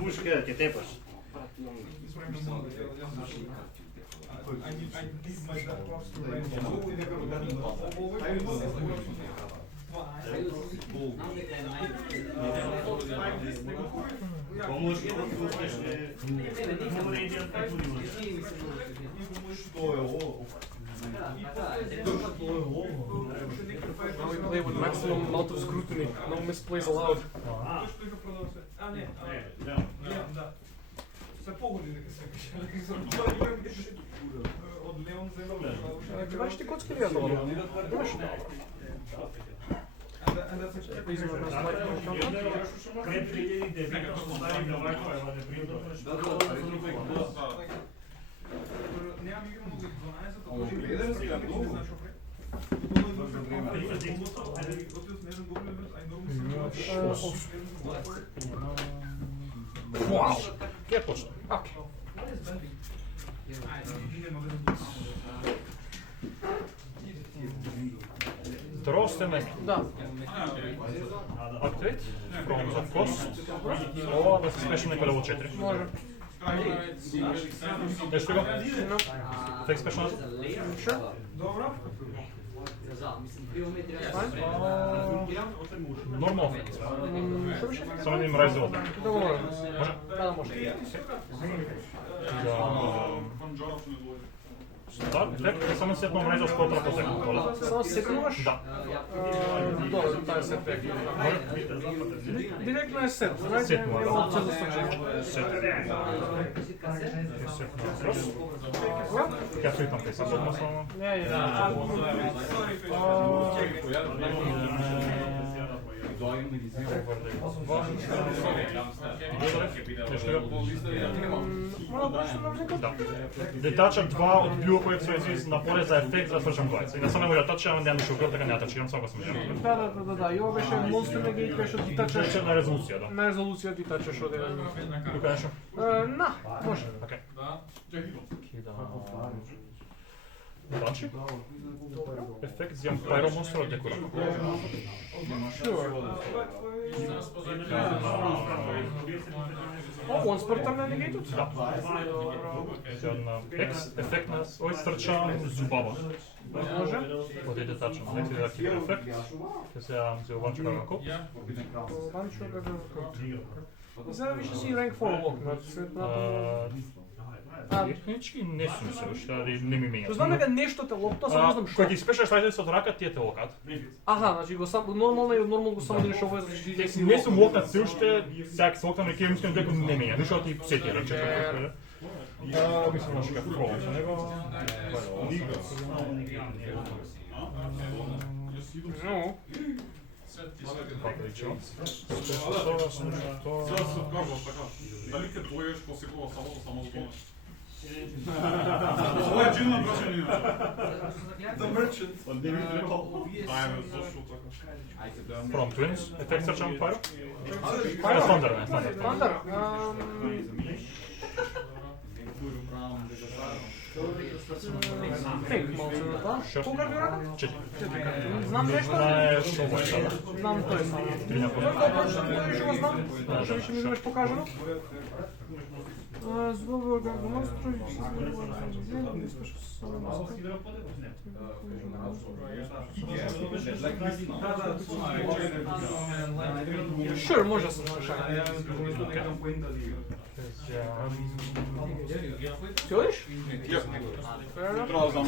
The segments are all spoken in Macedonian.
Мушка, ќе тепаш. Помош да ти успеш. Now we play with maximum amount of scrutiny. No misplays allowed. Се погоди дека се пише. Од Леон земја. Гледаш ти коцки ли ја добро? Имаш добро. Немам игра многу 12. Вау! Ке почна? Окей. Тростене. Да. Активит. Пробам за кост. Ова да се смешам нека лево 4. Може. Нешто го? Тек спешно? Sure. Добро. Нормално. Само да им рази вода. Договор. Може? Да, може. Да, тек, само се едно рази скотра по секунда. Само секнуваш? Да. Добро, таа е сет пек. Директно е сет. Сетнува. Сет. Ја свитам кај се само само. Детача 2 од било кој се изиз на поле за ефект за фршам двајца. И на само го тачам, не шо така не тачам, само сум јавно. Да. И ова беше Monster Negate кој што ти тачаш на резолуција, да. На резолуција ти тачаш од еден. Тука нешто? На, може. Окей. Да. Значи? Ефект зјам пајромонстр од декора. Once per turn negated? Да. Една ефект на овој стрча зубава. Може. Од еде тачно, нека да активира ефект. Ке се се ованчу на коп. Ованчу на коп. За више си rank 4 лок, Технички не сум се уште, не ми мења. Што знам дека нешто те локта, само не знам што. Кога ги спешаш слайдерс од рака, тие те локат. Аха, значи го сам нормално и нормално го само диреш ово за не сум локнат се уште, сега се локнам на кем искам дека не мења, ништо ти сети рече. Мислам нешто како пробам со него. Но Патричо. Дали ке дојдеш по секоја само звонеш? Ова е джинна прашање. The merchant. Ајме, зашто така? From Twins, ефект срчам Pyro? Thunder, не, Thunder. Think малце на тоа. Кога ги рака? 4. Знам нешто? Што може да? Знам тој само. 3 на Што го знам? Што више ми имаш покажано? Збор да го настрои. Sure, може да се слушаја. Ти одиш? Треба да знам.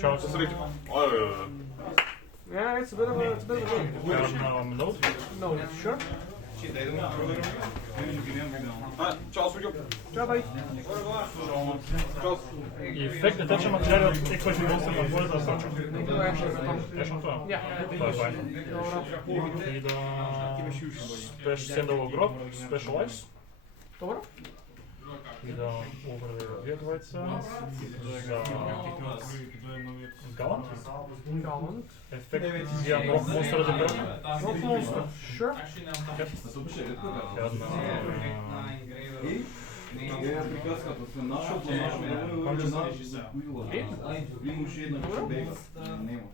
Чао, се среќа. Yeah, it's a bit of a game. No, sure. Чао, Сергеј. Чао, бај. И ефект да тече материјали од екој монстр на поле за срча. Ешно тоа? Ја. Тоа е фајн. Добро. И да сендово гроб, specialize. Добро. И да оврве вие двајца. За Галант. Ефект зија нов монстр да према. Нов монстр. Sure. Ја приказката се нашо, имаше една бега, нема.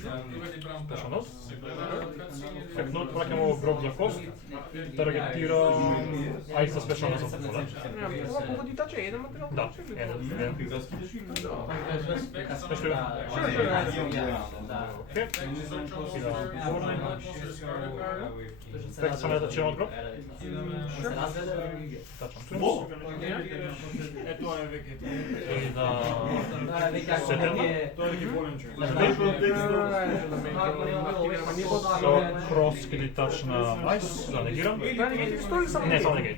Точно нос. Ефектно праќамо гроб за кост. Таргетирам ајса спешално за популар. Ова погодитаче е еден материјал? Да, еден. Окей. Така само да чекам гроб. Тачам ту. Ето е веќе. И да Тоа е веќе волен човек. со крос кредитач на Айс, да негирам. Не, само негейт.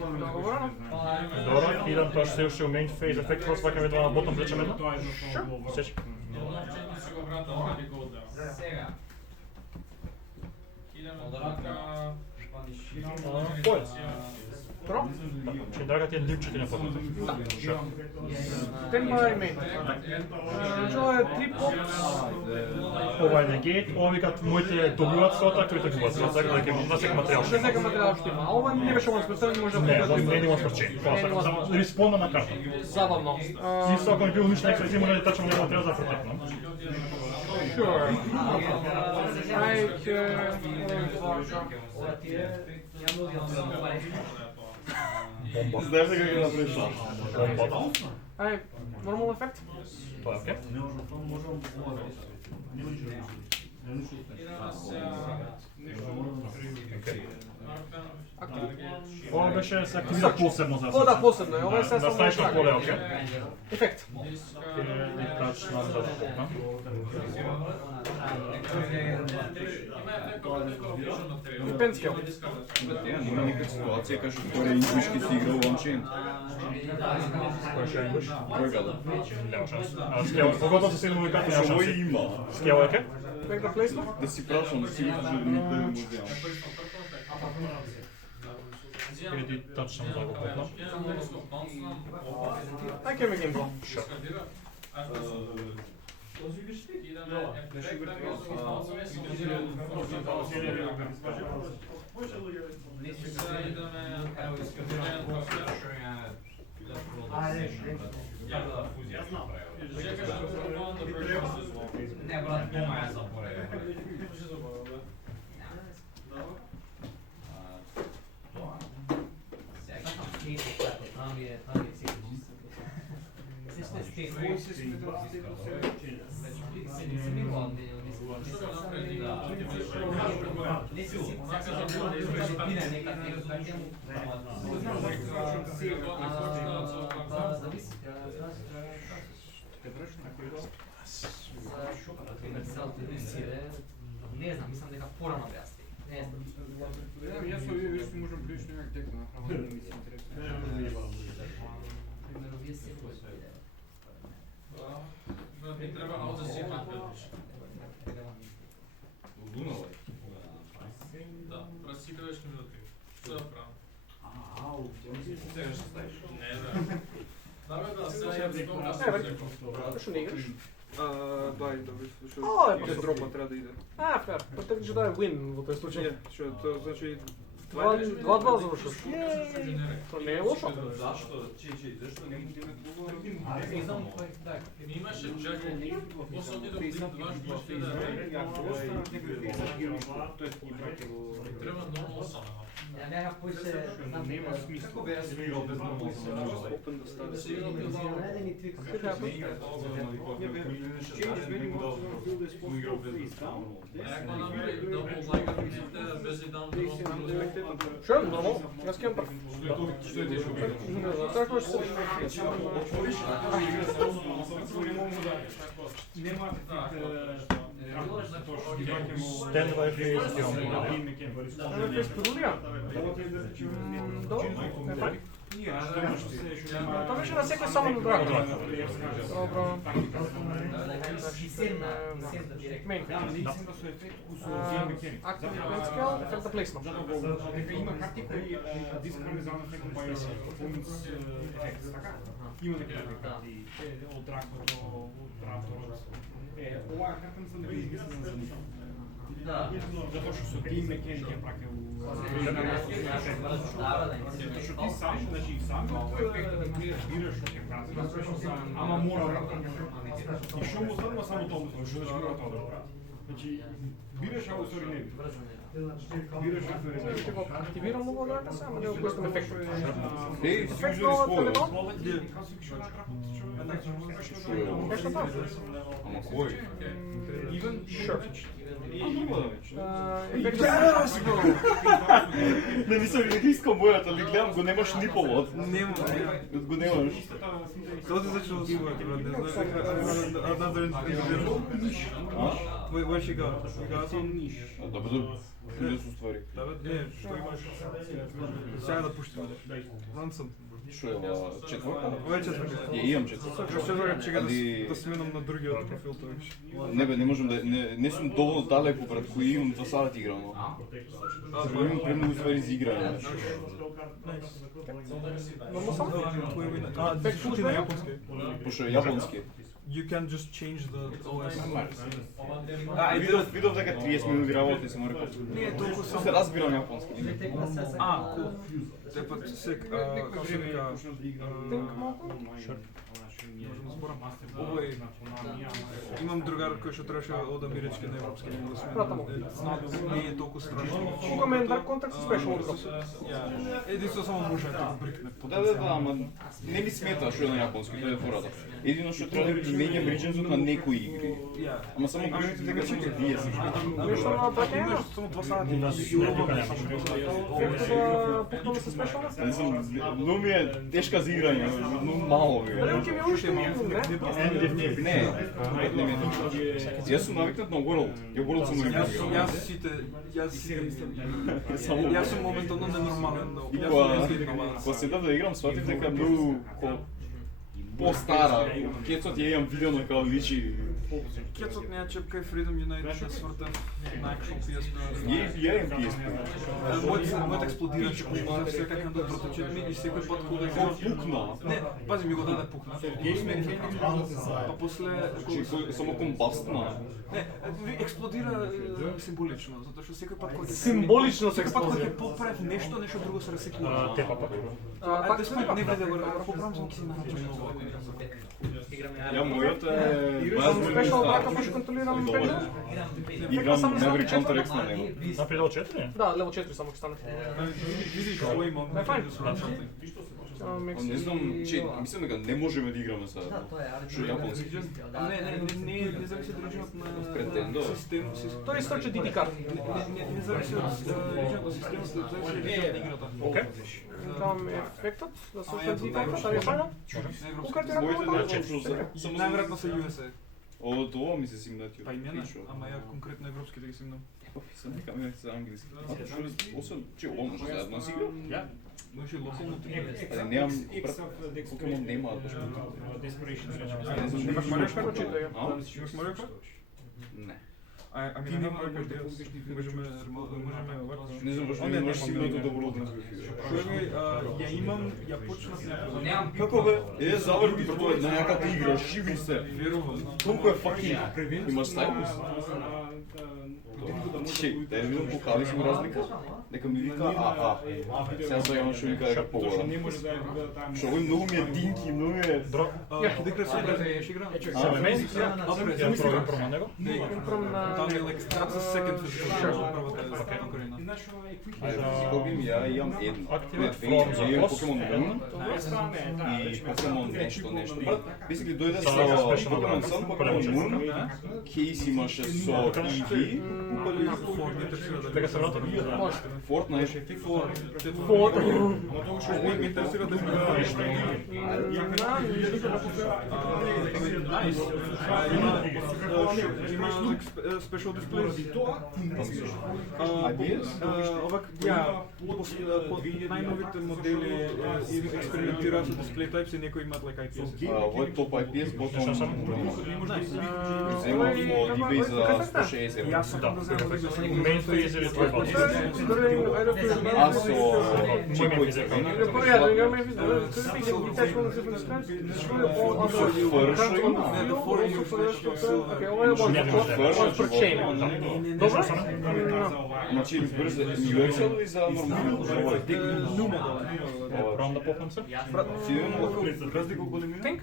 Добро, идам тоа што се уште у main phase ефект крос, ваќаме два на ботом, влечем едно. Сечи. Појац. Про? Че драгата е липчето на фотото. Ten by main. Тоа е 3 pops. Ова е негейт, ова викат моите добиваат сота, кои губат сота, така да ќе на секој материјал. Што нека материјал што има. А ова не беше он специјален, може да Не, не има смрчен. Само респонда на карта. забавно. И со ако ми бил ништо екстра, може да тачам него материјал за фототно. Sure. Бомба. Знаеш дека ги направиш шанс. Бомба. Ај, нормал ефект? Тоа е окей. Ова беше се активира посебно за О, да, посебно е. Ова е се на само стајшно така. поле, окей. Ефект. И тач на да попна. Depends scale. Има некоја ситуација кај што Коре Инглишки си играл ончен. Кој ще имаш? Кој гада? Нема шанс. А скел, погодно се седимо и като нема Што шанс. има? Скел е ке? Back the placement. Да си прашам, си мислиш дека никој не може да има. Или тач само за го попна. I can make him go. Не, брат, пома ја запоре. Не знам, мислам дека порано беа стеги. Не знам. Јас со можам прилично некак тек направам, не ми се интересува. Примерно, вие се појде. Би треба аут за си надпиш. Лунова. Да, прасикаваш минути. Што да правам? Сега што ставиш? Не знам. Да, сега Што не играш? Дај да ви слушам. О, е, Ќе дропа треба да иде. А, фер. Потек ќе да е win во тој случај. Што тоа значи 2-2 завршуваш. Тоа не е лошо. Зашто? Зашто не му Не знам кој, да. Имаше джак, после оди до клик 2 што да треба много 8. Ја беа поише, знам, нема смисла. Како беа се играл без нормално? Open да стави. Се играл без нормално и твик. Ако направи double like без дан Што е нормално? Јас ќе прв. Што е тешко бе? Така што Stand by phase ќе не ќе спирулира. Тоа беше на секој само на драго. Добро. Main. Active event scale, effect the placement. Дека има карти кои дискриминирани за некој бај performance ефект, така? Има некои карти од дракото, од драфторот. Оваа карта не се измислена за никој. Да. Затоа што со гейм механик ја праќа Затоа што ти сам, значи сам тој ефект да ти бираш што ќе прави, ама мора да прави. И што му останува само тоа, што значи мора тоа да прави. Значи, бираш, а усори не бираш. Бираш, а усори не бираш. Ќе го активирам овој рак, само не го користам ефект. Ей, си Ефект узели на својот. телефон? Нешто тоа? Ама кој? Sure. Не мислам дека искам мојата, ли гледам го немаш ни полот. Нема. Го немаш. Тоа се зачува својот, брат. Не знаеш дека another individual. Where she go? You got some? Да бе, не се ствари. Да бе, не, што имаш? Сега да пуштиме. Run something. Што е ова четврка? Ова е четврка. Ја имам четврка. Што чека Али- да сменам на другиот профил тоа. Не бе, не можам да не сум доволно далеко брат, кој имам 2 сати играно. Имам премногу ствари за играње. А, чути на јапонски. Пошто е јапонски. You can just change the OS. Видов дека 30 минути работи се мора почнем. Не е толку само. Се разбирам јапонски. А, cool. Тепа сек, како се вика, овој имам другар кој што требаше ода миречки на европски да сме. Не е толку страшно. Кога ме Dark Context Special откап. Единствено само може да го брикне. Да, ама не ми смета што е на јапонски, тоа е фората. Едино што треба да ги менјам ричензот на некои игри. Ама само кажете дека се вие се. Нешто на платење? Само 2 сати. Пукнало се Special? Не знам, но ми е тешка за играње, но мало ми е. Дали ќе ми уште не? Не ми е тешко. Јас сум навикнат на World. Ја World сум навикнат. Јас сум моментално ненормален. Кога седав да играм, сватив дека многу по-стара. Кецот ја имам видено како личи. Кецот не ја чепка и Freedom United да свртам на actual PSP. Ја имам PSP. Мојот експлодира, че кога секако да протечет ми и секој пат кога Ко пукна. Не, пази ми го даде пукна. Па после Само комбастна. не, експлодира символично, затоа што секој пат кога Символично се секој пат кога ќе експлозија. поправи нешто друго се ресекира. Тепа пак. Пак Пак се не вреде го поправам само ќе се најде многу. Ја мојот е Special брака може контролирам пенџер? Играм Maverick Counter X на него. Напред од 4? Да, level 4 само ќе стане. Видиш кој имам. Е, фајн. Не знам, че мислам дека не можеме да играме сега. Што јапонски. Не зависи од режимот на Pретендо. систем. Тој е стрче DD карт. Не зависи од режимот на системот, зависи од режимот на играта. Окей. Там ефектот, да се уште DD карта, дали е фајно? Укарти Моите не ракова? точно се. Најверојатно се USA. Тоа ми се симнати. Па имена, ама ја конкретно европски да ги симнам. Сам дека ми се англиски. Освен че ова може заедно да си игра. Може и локално Але немам Покемон нема баш. Не знам, Имаш Mario Kart очите, ја. Имаш Mario Kart? Не. Ами не Mario Kart, можеме овако. Не знам баш не можеш симнато добро да збифираш. Ја имам, ја почнав некако. Како бе? Заврти прво една јаката игра, живи се. Верувам. Колку е факин. Имаш стайлус? Че, да ја видам покали си му разлика. Дека ми вика сега зајавам што вика дека погора. Што овој многу ми е динки, многу ми е... Ја, дека се игра, ще игра. Ја пробам про него. Интром на... Там е like that's the second physical првата е Украина. Ајде, кога ја имам едно. Activate Ја from the имам boss. Покемон Moon и Покемон нешто. Basically дојде со Сега special Покемон добра. Sun, Покемon Moon, Кейс имаше со Eevee, Упали Форд ме интересира да Дека се врати? Може. Fortnite, Фот. ме интересира да Найс. Има special displays. Овак, по најновите модели експериментираат со display types и некои имаат like IPS. овој топ IPS ботом Найс. земав од eBay за 160 Јас сакам да земам Main phase или твој бот? А со чекој црвени? Добро, Значи избереш за UXL или за нормално? Пробам да попнам се? Сигурно Разлика големина?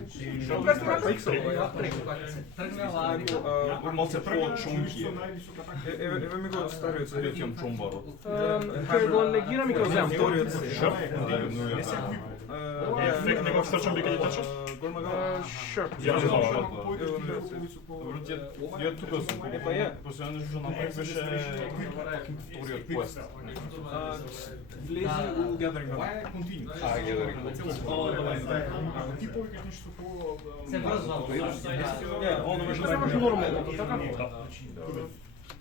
малце по-чонки. Еве ми го стариот се речем чомбарот. Ќе го негирам и го земам. Вториот се. Ефект не го стрчам би каде тачам? Sure. Ја разбавам. Ја тука сум. Епа ја. Последно што направив беше вториот квест. Влези у Gathering. Gathering. Ти повикаш нешто по... Се врзва. Ја, оно беше Немаш нормално, така?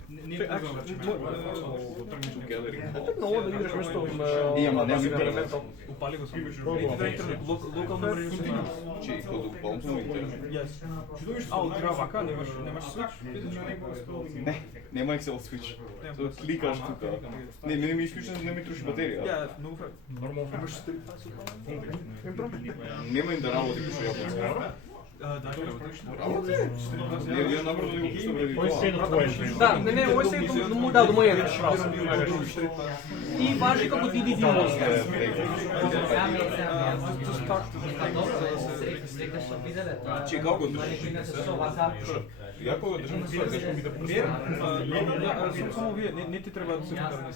Не Много да играш место Ама нема интернет. упали го сам. Локално мрежа. Че кога дополнително интернет. Yes. А, од вака немаш switch? Не, нема Excel Switch. Кликаш тука. Не, мене ми исклучно не ми троши батерија. Ја, многу фрак. Нормално. Нема им да работи што ја платам. Да, Работи? Ја набрзо да го пуштам преди Кој се тоа. на твој? Да, не, овој се до мој И важи како DDD монстер. Че како го држиш? Ја кога го држам се дешко ми да пуштам. Само вие, не ти треба да се интернет.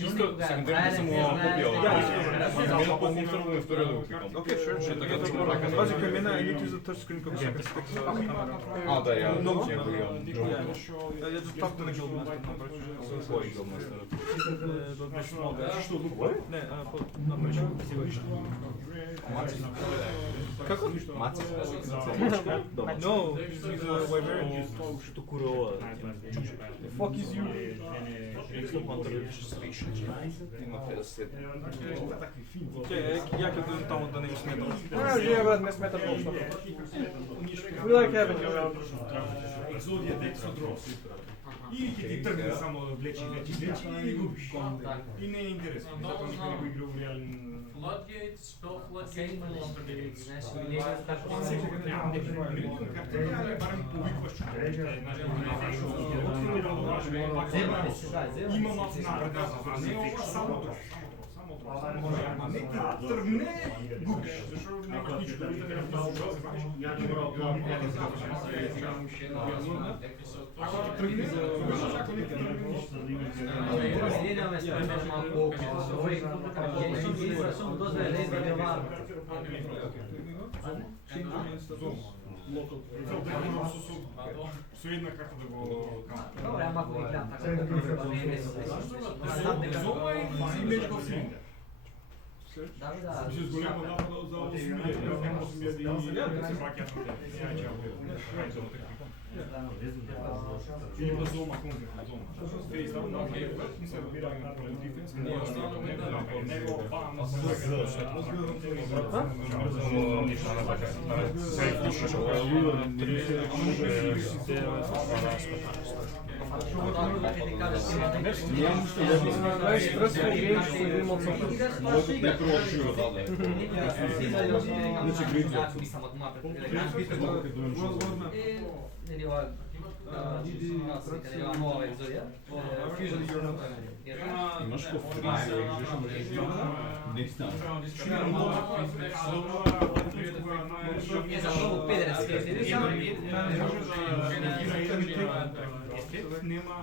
Исто секундарно само копија од тоа. Не по компјутерот на вториот да го кликам. Окей, sure. Така да го ракам. Пази, кај мене ниту за touchscreen како се стек за камера. А, да, ја. Многу. Некој ја. Ја just talk to the guild master number. Кој го мастер? Да беше малку. Што го? Не, по намреш. Како? Маца. No, he's a Wyverian. Што курова? The fuck is you? Има 50. Ја ќе дойдам таму да не ми сметам. Живе брат, не смета точно. We like having you around. Зодија Дексо Дрос. Или ќе ти тргне само влечи и губиш. И не е интересно. Затоа никој не го игра во реален... Floodgates, spell floodgates, Има малку напред, а не ова само дрос. А не ти тргне, губиш. Зашто немаш ништо да видиш, ако ти тргне, губиш, ако не ти тргне ништо. Разделяме се малку овој само дозволе да издаде ова. Со една карта да го кампам. Добре, ама ако ги гледам така, не е Зома и имеш го силиндер. Да, да. Се зголема напад за 8.000, 8.000 и се враќаат на тебе. Ја ќе или па зома конкретно зома. Фейс да на не се бирање на дефенс, не го бам на Нели ова нова екзодија. Fusion Имаш ко фриз, не знам. е за многу педерски. ефект нема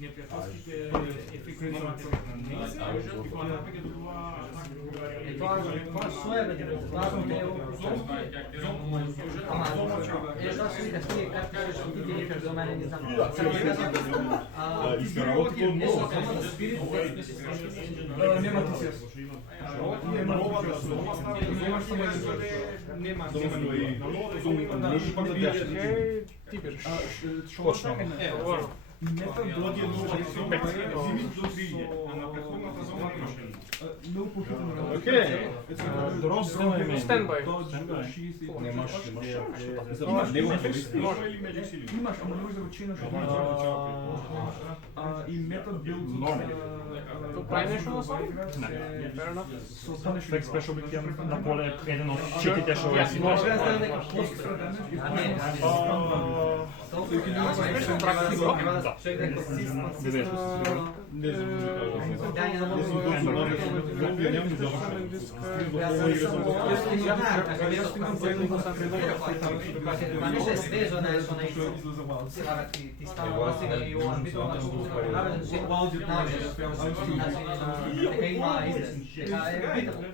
непријателските ефекти нема и кога напаѓа добива Тоа што е бе, тоа не е ама да се вика тие карти што ти викаш за мене не знам. Спирит нема ти се нема ова зома само нема Ти береш. точно Доаѓа до зими до 3, а на претходната зона имаше. Окей. Стендбай. Немаш. Може или меѓу сили? Имаш, ама не можеш да го чинаш. И метод бил То прави нешто на сам? Не. Fair enough. Флек спешал би ќе на поле еден од читите што е. Може да стане нека пост. А не. Нешто практико. Да. Видеш се. Не знам. Не се свежа нешто сега ти става сега и ова битва на дека има излез. Дека е битва.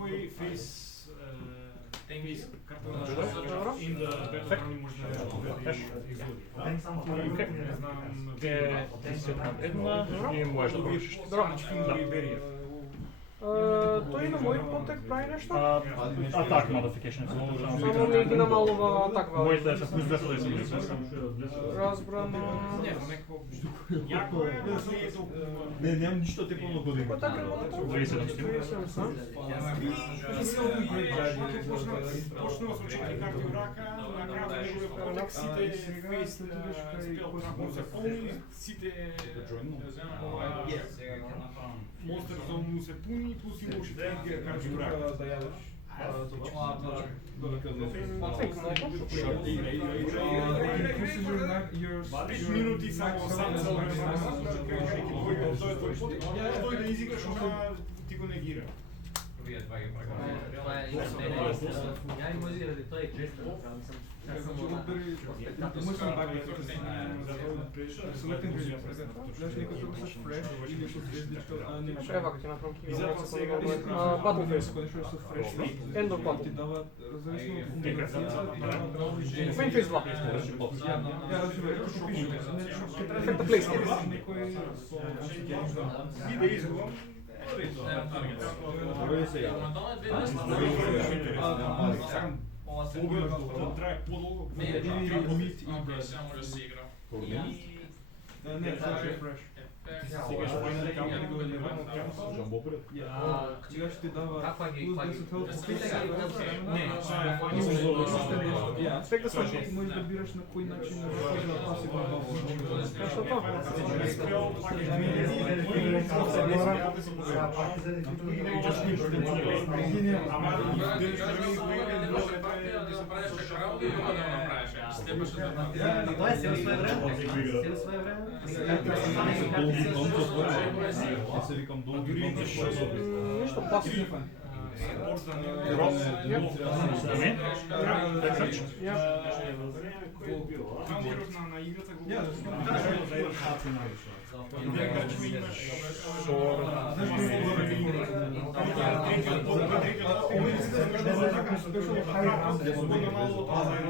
Кој фейс карта in the battleground може да излуди. Е 10-1 и можеш да повишиш. Тој на мој потек прави нешто? Атак modification. Само ми ги намалува атак валю. Моите се плюс 210. Разбрано. Јако е да се Не, немам ништо тепло година. Кој така е? 37 сам. Почнува со 4 карти у рака, на крајот негови потек сите фейс спел трапно се полни, сите монстер зон му се пуни, плюс има уште 3 карти у рака. Минути само сам што и да изиграш, ти го негира. Това е ја и може да тоа е често, Мислам пак Selecting videos. Знаеш некој тук со fresh или со звездичка, не може. Ева ќе направам И затоа сега Battle Face. кога што со fresh End of battle. ти дава зависно од Main Phase 2. Ја разбирам, што пише, Ефекта плейсмент. некој Биде изгубам. Победата трае подолго. мит и Само да се игра. не, тоа е fresh. Сега што е така да го левам. Сега ќе ти дава каква ги плюс 10 health по фейс. Не, Ефекта Сега смешно. ти можеш да бираш на кој начин да пасивно Што тоа? Да правиш крал или да направиш? Степаш да Тоа е се своје време. Се своје време. Се викам долги Ништо пасив. Камеров на играта го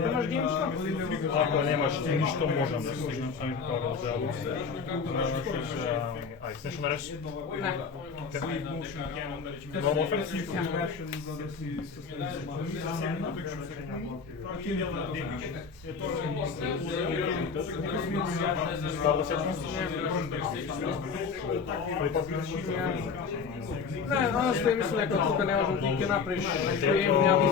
Немаш геймчка? Ако немаш ти ништо можам да стигнам сами како да се ај се што нареш? Не. Много офенсив. за да си Става се Не, аз што мислам дека тука не можам ти ќе направиш прием, няма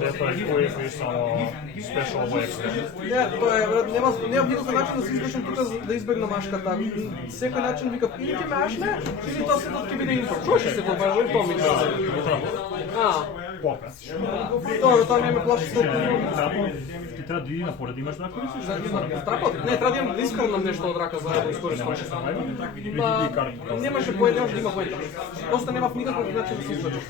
Дето е кој само special waves. Не, тоа е, немам никаков начин да се извлечам тука да избегнам машката. Секој начин вика, или ќе ме ашне, или тоа се ќе биде инфо. Чуваш се тоа баш, тоа ми Попе. Добро, тоа не ме плаши толку. Ти треба да иди на поред, имаш да користиш? Страпот? Не, треба да имам да искренам нешто од рака за да го искористам. Немаше поед, немаше да има поед. Просто немав никаков начин да се извлечам.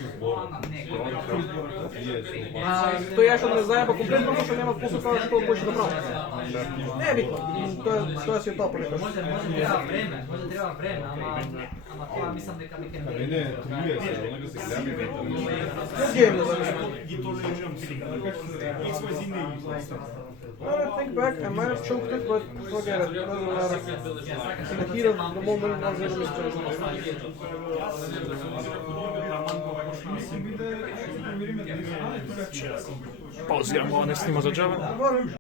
Тој ја што ме заеба комплетно, што немав после тоа што може да правам. Не е битно, тоа си е тоа понекогаш. Може треба време, ама тоа мислам дека ми ќе Не, трие се, онага се гледа. Гейм да зависи. ги толерирам сега. XYZ не ги I think back, I might have choked it, but forget it. Doesn't matter. In the heat of the moment, I was able to misjudge Pauziramo, ne snima za džave. it.